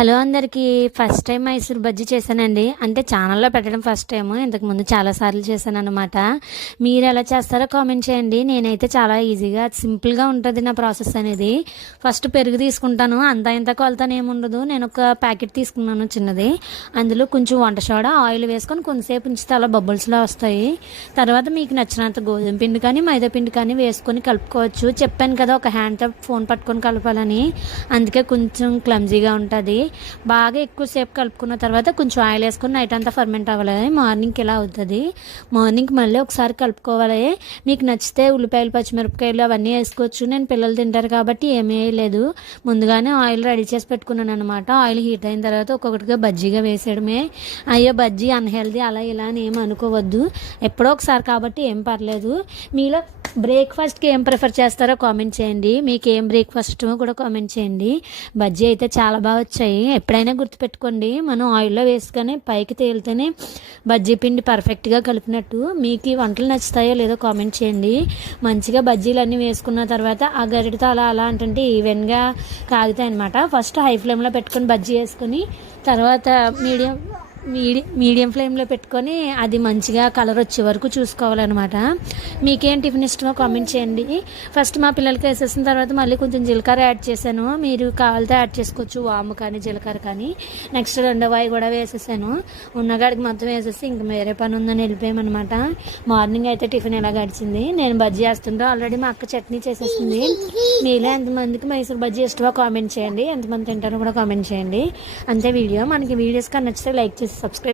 Hello అందరికీ. First time Mysore bajji చేశానండి. అంటే ఛానల్లో పెట్టడం ఫస్ట్ టైము. ఇంతకుముందు చాలాసార్లు చేశాను అనమాట. మీరు ఎలా చేస్తారో కామెంట్ చేయండి. నేనైతే చాలా ఈజీగా సింపుల్గా ఉంటుంది నా ప్రాసెస్ అనేది. ఫస్ట్ పెరుగు తీసుకుంటాను. అంత ఇంత కొలతనే ఏముండదు. నేను ఒక ప్యాకెట్ తీసుకున్నాను చిన్నది. అందులో కొంచెం వంట సోడా ఆయిల్ వేసుకొని కొంతసేపు ఉంచితే అలా బబుల్స్లో వస్తాయి. తర్వాత మీకు నచ్చినంత గోధుమ పిండి కానీ మైదా పిండి కానీ వేసుకొని కలుపుకోవచ్చు. చెప్పాను కదా ఒక హ్యాండ్తో ఫోన్ పట్టుకొని కలపాలని, అందుకే కొంచెం క్లమ్జీగా ఉంటుంది. బాగా ఎక్కువసేపు కలుపుకున్న తర్వాత కొంచెం ఆయిల్ వేసుకొని నైట్ అంతా ఫర్మెంట్ అవ్వాలి. మార్నింగ్కి ఇలా అవుతుంది. మార్నింగ్ మళ్ళీ ఒకసారి కలుపుకోవాలి. మీకు నచ్చితే ఉల్లిపాయలు పచ్చిమిరపకాయలు అవన్నీ వేసుకోవచ్చు. నేను పిల్లలు తింటారు కాబట్టి ఏమీ వేయలేదు. ముందుగానే ఆయిల్ రెడీ చేసి పెట్టుకున్నాను అనమాట. ఆయిల్ హీట్ అయిన తర్వాత ఒక్కొక్కటిగా బజ్జీగా వేసేయడమే. అయ్యో బజ్జీ అన్హెల్దీ అలా ఇలా అని ఏం అనుకోవద్దు. ఎప్పుడో ఒకసారి కాబట్టి ఏం పర్లేదు. మీలో బ్రేక్ఫాస్ట్కి ఏం ప్రిఫర్ చేస్తారో కామెంట్ చేయండి. మీకు ఏం బ్రేక్ఫాస్ట్ కూడా కామెంట్ చేయండి. బజ్జీ అయితే చాలా బాగా వచ్చాయి. ఎప్పుడైనా గుర్తుపెట్టుకోండి, మనం ఆయిల్లో వేసుకొని పైకి తేలితేనే బజ్జీ పిండి పర్ఫెక్ట్గా కలిపినట్టు. మీకు ఈ వంటలు నచ్చుతాయో లేదో కామెంట్ చేయండి. మంచిగా బజ్జీలు అన్నీ వేసుకున్న తర్వాత ఆ గరిటతో అలా అలా అంటే ఈవెన్గా కాగుతాయి అనమాట. ఫస్ట్ హై ఫ్లేమ్లో పెట్టుకొని బజ్జీ వేసుకొని తర్వాత మీడియం ఫ్లేమ్లో పెట్టుకొని అది మంచిగా కలర్ వచ్చే వరకు చూసుకోవాలన్నమాట. మీకేం టిఫిన్ ఇష్టమో కామెంట్ చేయండి. ఫస్ట్ మా పిల్లలకి వేసేసిన తర్వాత మళ్ళీ కొంచెం జీలకర్ర యాడ్ చేశాను. మీరు కావాలితే యాడ్ చేసుకోవచ్చు, వాము కానీ జీలకర్ర కానీ. నెక్స్ట్ రెండో వాయి కూడా వేసేసాను. ఉన్నగాడికి మొత్తం వేసేసి ఇంక వేరే పని ఉందని వెళ్ళిపోయామన్నమాట. మార్నింగ్ అయితే టిఫిన్ ఎలా గడిచింది. నేను బజ్జీ వేస్తుంటే ఆల్రెడీ మా అక్క చట్నీ చేసేసింది. మీలో ఎంతమందికి మైసూర్ బజ్జీ ఇష్టమో కామెంట్ చేయండి. ఎంతమంది తింటారో కూడా కామెంట్ చేయండి. అంతే వీడియో. మనకి వీడియోస్ కానీ నచ్చితే లైక్ చేసి సబ్స్క్రైబ్